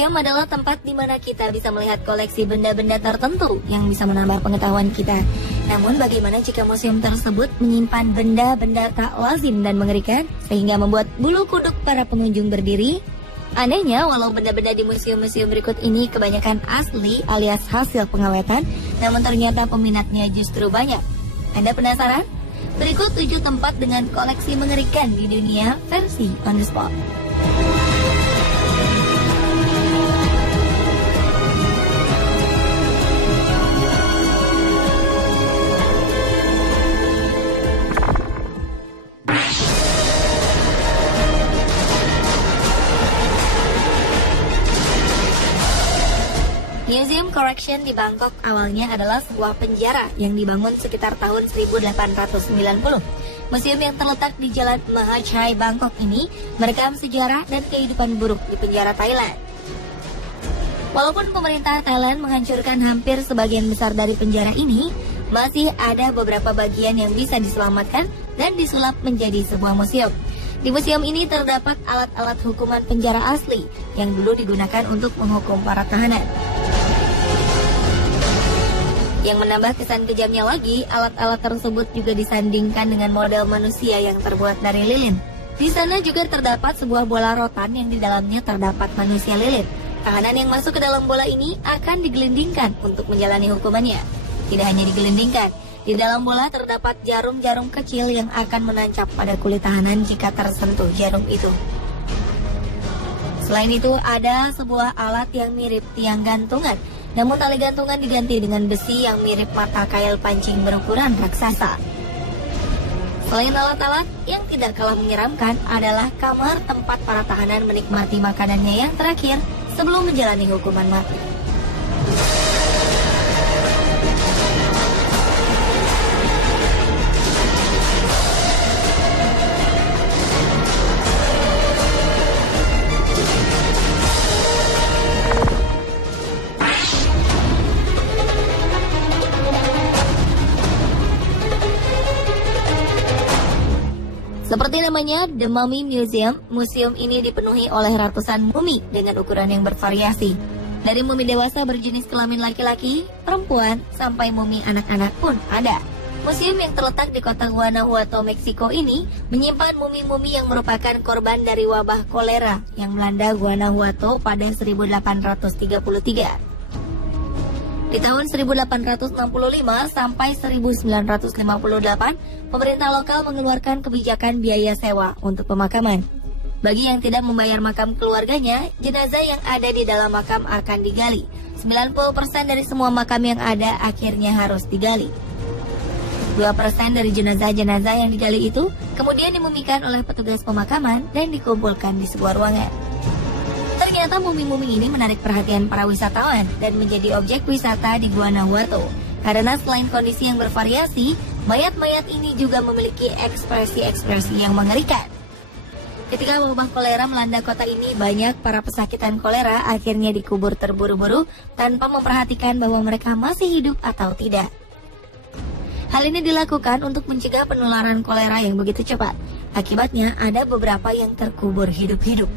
Museum adalah tempat di mana kita bisa melihat koleksi benda-benda tertentu yang bisa menambah pengetahuan kita. Namun bagaimana jika museum tersebut menyimpan benda-benda tak lazim dan mengerikan sehingga membuat bulu kuduk para pengunjung berdiri? Anehnya, walau benda-benda di museum-museum berikut ini kebanyakan asli alias hasil pengawetan, namun ternyata peminatnya justru banyak. Anda penasaran? Berikut 7 tempat dengan koleksi mengerikan di dunia versi on the spot. Museum Correction di Bangkok awalnya adalah sebuah penjara yang dibangun sekitar tahun 1890. Museum yang terletak di Jalan Mahachai, Bangkok ini merekam sejarah dan kehidupan buruk di penjara Thailand. Walaupun pemerintah Thailand menghancurkan hampir sebagian besar dari penjara ini, masih ada beberapa bagian yang bisa diselamatkan dan disulap menjadi sebuah museum. Di museum ini terdapat alat-alat hukuman penjara asli yang dulu digunakan untuk menghukum para tahanan. Yang menambah kesan kejamnya lagi, alat-alat tersebut juga disandingkan dengan model manusia yang terbuat dari lilin. Di sana juga terdapat sebuah bola rotan yang di dalamnya terdapat manusia lilin. Tahanan yang masuk ke dalam bola ini akan digelindingkan untuk menjalani hukumannya. Tidak hanya digelindingkan, di dalam bola terdapat jarum-jarum kecil yang akan menancap pada kulit tahanan jika tersentuh jarum itu. Selain itu, ada sebuah alat yang mirip tiang gantungan, namun tali gantungan diganti dengan besi yang mirip mata kail pancing berukuran raksasa. Selain alat-alat, yang tidak kalah menyeramkan adalah kamar tempat para tahanan menikmati makanannya yang terakhir sebelum menjalani hukuman mati. Seperti namanya, The Mummy Museum, museum ini dipenuhi oleh ratusan mumi dengan ukuran yang bervariasi. Dari mumi dewasa berjenis kelamin laki-laki, perempuan, sampai mumi anak-anak pun ada. Museum yang terletak di kota Guanajuato, Meksiko ini menyimpan mumi-mumi yang merupakan korban dari wabah kolera yang melanda Guanajuato pada 1833. Di tahun 1865 sampai 1958, pemerintah lokal mengeluarkan kebijakan biaya sewa untuk pemakaman. Bagi yang tidak membayar makam keluarganya, jenazah yang ada di dalam makam akan digali. 90% dari semua makam yang ada akhirnya harus digali. 2% dari jenazah-jenazah yang digali itu kemudian dimumikan oleh petugas pemakaman dan dikumpulkan di sebuah ruangan. Ternyata mumi-mumi ini menarik perhatian para wisatawan dan menjadi objek wisata di Guanajuato. Karena selain kondisi yang bervariasi, mayat-mayat ini juga memiliki ekspresi-ekspresi yang mengerikan. Ketika wabah kolera melanda kota ini, banyak para pesakitan kolera akhirnya dikubur terburu-buru tanpa memperhatikan bahwa mereka masih hidup atau tidak. Hal ini dilakukan untuk mencegah penularan kolera yang begitu cepat. Akibatnya, ada beberapa yang terkubur hidup-hidup.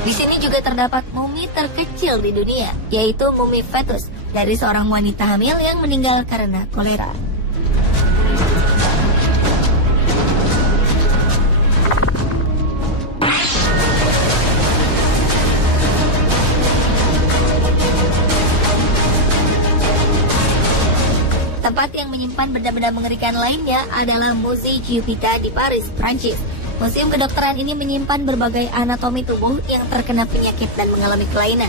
Di sini juga terdapat mumi terkecil di dunia, yaitu mumi fetus dari seorang wanita hamil yang meninggal karena kolera. Tempat yang menyimpan benda-benda mengerikan lainnya adalah Musée Jupiter di Paris, Prancis. Museum kedokteran ini menyimpan berbagai anatomi tubuh yang terkena penyakit dan mengalami kelainan.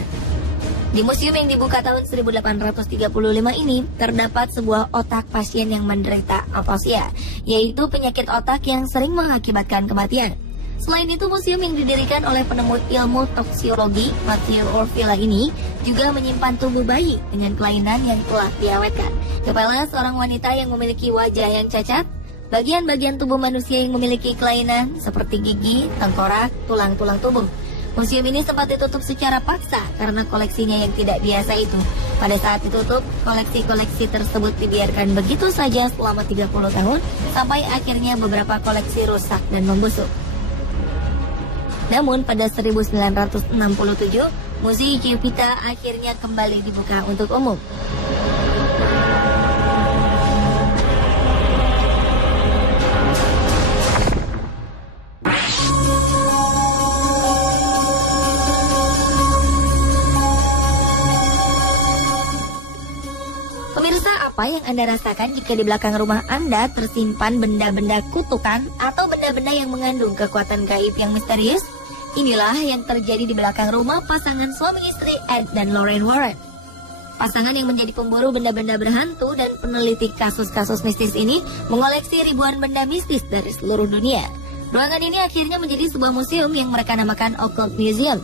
Di museum yang dibuka tahun 1835 ini, terdapat sebuah otak pasien yang menderita afasia, yaitu penyakit otak yang sering mengakibatkan kematian. Selain itu, museum yang didirikan oleh penemu ilmu toksiologi Matthew Orfila ini juga menyimpan tubuh bayi dengan kelainan yang telah diawetkan, kepala seorang wanita yang memiliki wajah yang cacat, bagian-bagian tubuh manusia yang memiliki kelainan seperti gigi, tengkorak, tulang-tulang tubuh. Museum ini sempat ditutup secara paksa karena koleksinya yang tidak biasa itu. Pada saat ditutup, koleksi-koleksi tersebut dibiarkan begitu saja selama 30 tahun sampai akhirnya beberapa koleksi rusak dan membusuk. Namun pada 1967, Museo Giuditta akhirnya kembali dibuka untuk umum. Pemirsa, apa yang Anda rasakan jika di belakang rumah Anda tersimpan benda-benda kutukan atau benda-benda yang mengandung kekuatan gaib yang misterius? Inilah yang terjadi di belakang rumah pasangan suami istri Ed dan Lorraine Warren. Pasangan yang menjadi pemburu benda-benda berhantu dan peneliti kasus-kasus mistis ini mengoleksi ribuan benda mistis dari seluruh dunia. Ruangan ini akhirnya menjadi sebuah museum yang mereka namakan Occult Museum.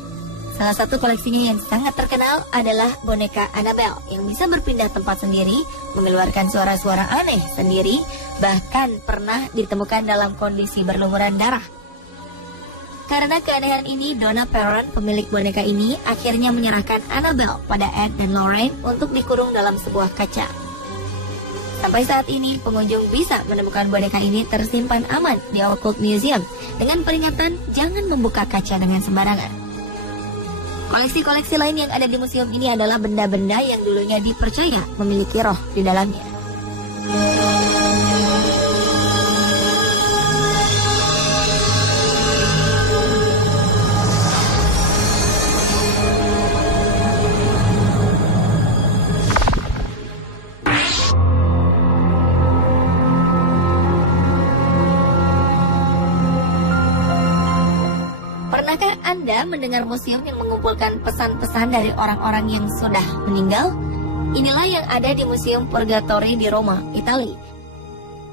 Salah satu koleksinya yang sangat terkenal adalah boneka Annabelle yang bisa berpindah tempat sendiri, mengeluarkan suara-suara aneh sendiri, bahkan pernah ditemukan dalam kondisi berlumuran darah. Karena keanehan ini, Donna Perron, pemilik boneka ini, akhirnya menyerahkan Annabelle pada Ed dan Lorraine untuk dikurung dalam sebuah kaca. Sampai saat ini, pengunjung bisa menemukan boneka ini tersimpan aman di Occult Museum dengan peringatan jangan membuka kaca dengan sembarangan. Koleksi-koleksi lain yang ada di museum ini adalah benda-benda yang dulunya dipercaya memiliki roh di dalamnya. Pernahkah Anda mendengar museum yang mengumpulkan pesan-pesan dari orang-orang yang sudah meninggal? Inilah yang ada di Museum Purgatory di Roma, Italia.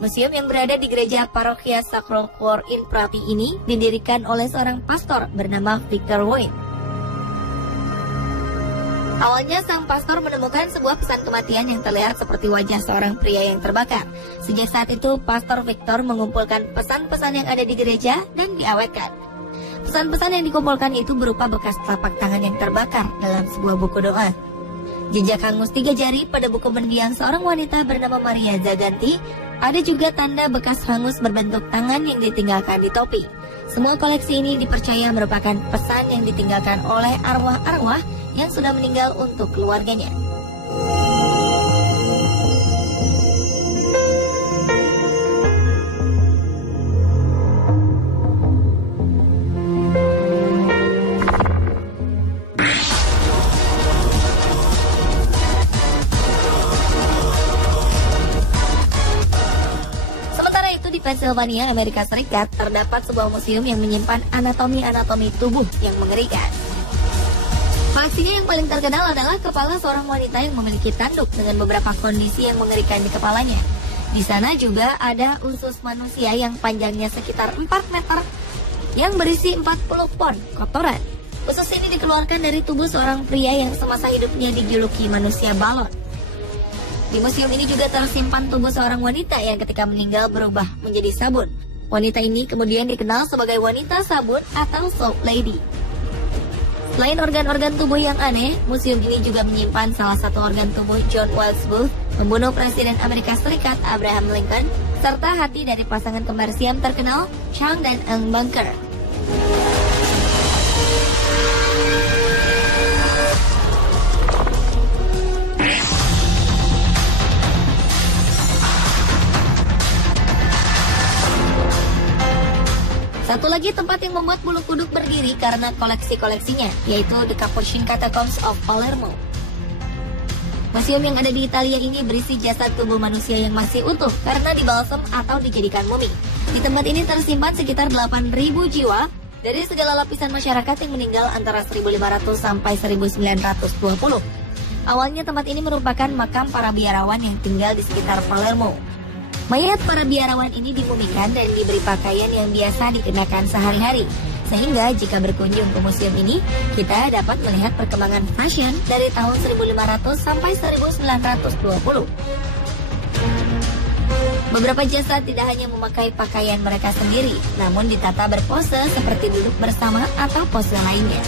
Museum yang berada di gereja parokia Sacro Cuore in Prati ini didirikan oleh seorang pastor bernama Victor Wayne. Awalnya sang pastor menemukan sebuah pesan kematian yang terlihat seperti wajah seorang pria yang terbakar. Sejak saat itu, Pastor Victor mengumpulkan pesan-pesan yang ada di gereja dan diawetkan. Pesan-pesan yang dikumpulkan itu berupa bekas telapak tangan yang terbakar dalam sebuah buku doa. Jejak hangus 3 jari pada buku mendiang seorang wanita bernama Maria Zaganti. Ada juga tanda bekas hangus berbentuk tangan yang ditinggalkan di topi. Semua koleksi ini dipercaya merupakan pesan yang ditinggalkan oleh arwah-arwah yang sudah meninggal untuk keluarganya. Pennsylvania, Amerika Serikat, terdapat sebuah museum yang menyimpan anatomi-anatomi tubuh yang mengerikan. Koleksinya yang paling terkenal adalah kepala seorang wanita yang memiliki tanduk dengan beberapa kondisi yang mengerikan di kepalanya. Di sana juga ada usus manusia yang panjangnya sekitar 4 meter yang berisi 40 pon kotoran. Usus ini dikeluarkan dari tubuh seorang pria yang semasa hidupnya dijuluki manusia balon. Di museum ini juga tersimpan tubuh seorang wanita yang ketika meninggal berubah menjadi sabun. Wanita ini kemudian dikenal sebagai wanita sabun atau soap lady. Selain organ-organ tubuh yang aneh, museum ini juga menyimpan salah satu organ tubuh John Wilkes Booth, pembunuh Presiden Amerika Serikat Abraham Lincoln, serta hati dari pasangan kembar Siam terkenal Chang dan Eng Bunker. Satu lagi tempat yang membuat bulu kuduk berdiri karena koleksi-koleksinya, yaitu The Capuchin Catacombs of Palermo. Museum yang ada di Italia ini berisi jasad tubuh manusia yang masih utuh karena dibalsam atau dijadikan mumi. Di tempat ini tersimpan sekitar 8.000 jiwa dari segala lapisan masyarakat yang meninggal antara 1500 sampai 1920. Awalnya tempat ini merupakan makam para biarawan yang tinggal di sekitar Palermo. Mayat para biarawan ini dimumikan dan diberi pakaian yang biasa dikenakan sehari-hari. Sehingga jika berkunjung ke museum ini, kita dapat melihat perkembangan fashion dari tahun 1500 sampai 1920. Beberapa jasad tidak hanya memakai pakaian mereka sendiri, namun ditata berpose seperti duduk bersama atau pose lainnya.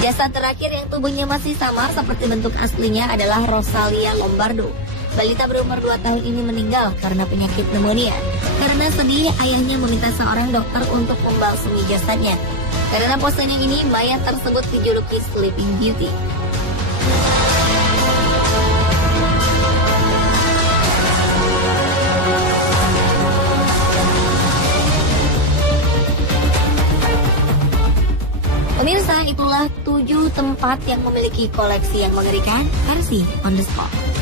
Jasad terakhir yang tubuhnya masih samar seperti bentuk aslinya adalah Rosalia Lombardo. Balita berumur 2 tahun ini meninggal karena penyakit pneumonia. Karena sedih, ayahnya meminta seorang dokter untuk membalsemi jasadnya. Karena posenya ini, mayat tersebut dijuluki Sleeping Beauty. Pemirsa, itulah 7 tempat yang memiliki koleksi yang mengerikan versi On The Spot.